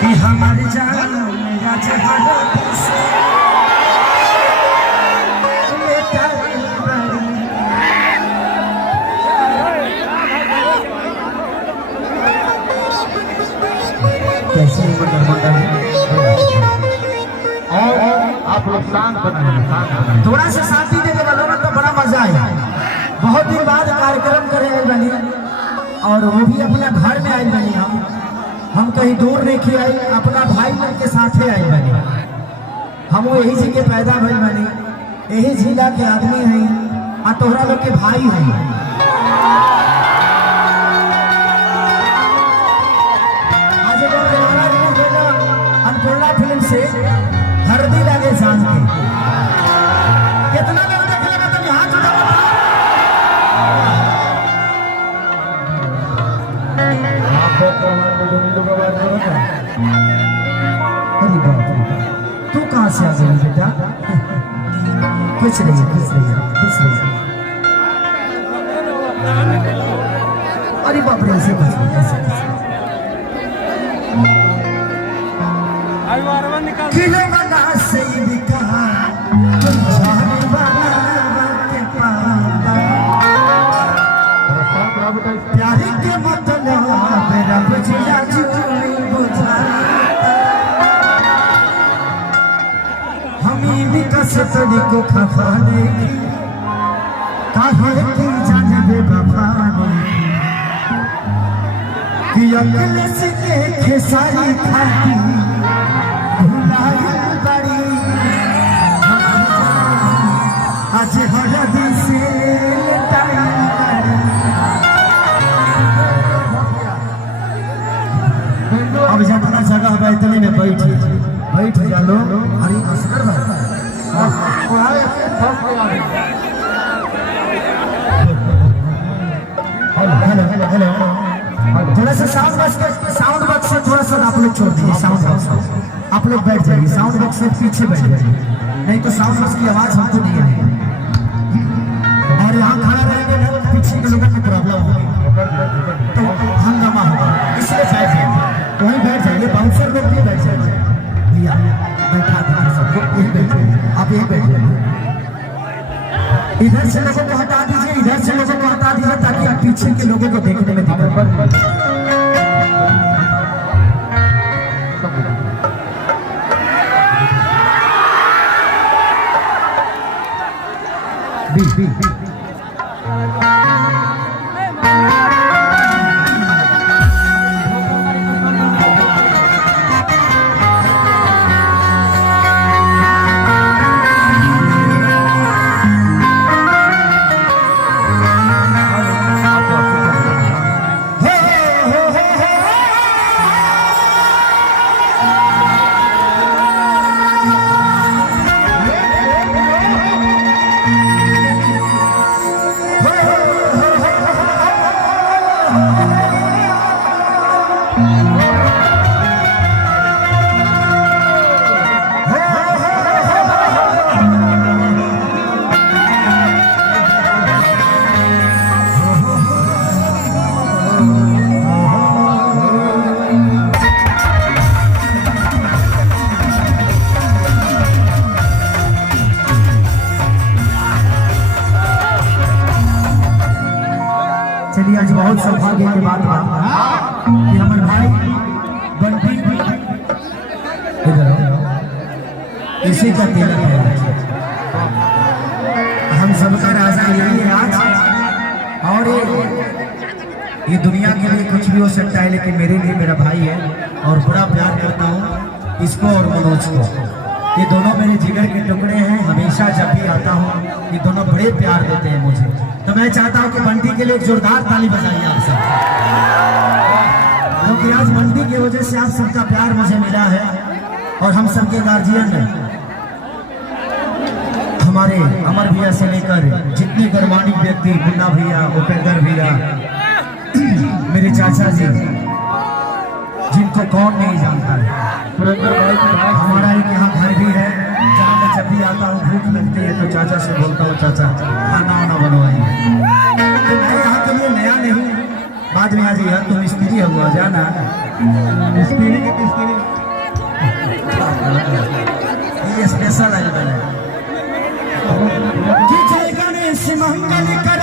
कि हमारी जान मेरा जहां से और आप लोग शांत बनाए, थोड़ा सा शांति देने वालों में तो बड़ा मजा आया। बहुत दिन बाद कार्यक्रम करे आए बनी और वो भी अपना घर में आए बनी। हम कहीं दूर नहीं किए आई, अपना भाई लोग के साथ आए बनी। हम यही जी के पैदा भइल बनी, यही जिला के आदमी हैं और तोहरा लोग के भाई हैं। आज अन्नपूर्णा फिल्म से हरदी लगे जान के कितना लोग देख लेगा तो हाथ उठाओ। तू कहाँ से आ गई बेटा? कुछ नहीं कुछ नहीं कुछ नहीं। अरे बाप रे, ऐसे ऐसे किलो बना से बिका प्यारे के मतलब मेरा बुझिया चुनी बुझा हमी भी कसतरी को खफाने की कहा की जाने बे बफाने कि अकेले से देखे सारी खाती आज हरदी से अब जितना जगह है इतने में बैठ जा लो। अरे असगर हेलो थोड़ा सा साउंड बॉक्स से थोड़ा सा आप लोग छोड़ दीजिए। साउंड बॉक्स आप लोग बैठ जाइए, साउंड बॉक्स से पीछे बैठ जाइए, नहीं तो साउंड बॉक्स की आवाज हमको नहीं आएगी। और यहाँ खड़ा रहेंगे ना तो पीछे के लोगों की प्रॉब्लम होगी, तो हंगामा होगा, इसलिए बैठ जाइए। तो वहीं बैठ जाइए, बाउंसर लोग भी बैठ जाइए। भैया बैठा था सबको, यही बैठ जाइए, आप यही बैठ जाइए। इधर से लोगों को हटा दीजिए, इधर से लोगों को हटा दीजिए ताकि आप पीछे के लोगों को देखने में दिक्कत। चलिए, आज बहुत सौभाग्य की बात कि हमारे भाई बंटी इसी का तिलक है। हम सबका राजा यही है आज, और ये दुनिया के लिए कुछ भी हो सकता है, लेकिन मेरे लिए मेरा भाई है और बड़ा प्यार करता हूँ इसको और मनोज को। ये दोनों मेरे जिगर के टुकड़े हैं। हमेशा जब भी आता हूँ ये दोनों बड़े प्यार देते हैं मुझे। तो मैं चाहता हूँ कि बंटी के लिए एक जोरदार ताली बजाइए आप सब, क्योंकि आज बंटी की वजह से आप सबका प्यार मुझे मिला है। और हम सबके गार्जियन हमारे अमर भैया से लेकर जितने गौरवान्वित व्यक्ति, मुन्ना भैया, उपेंद्र भैया, मेरे चाचा जी जिनको कौन नहीं जानता है, हमारा एक यहाँ घर भी है जहाँ मैं जब भी आता हूँ भूख लगती है तो चाचा से बोलता हूँ चाचा खाना वाना बनवाइए। मैं यहाँ के लिए नया नहीं, बाद में आ जाइए, तुम स्त्री हो जाना। मिस्त्री के मिस्त्री ये स्पेशल है। कि जय गणेश मंगल कर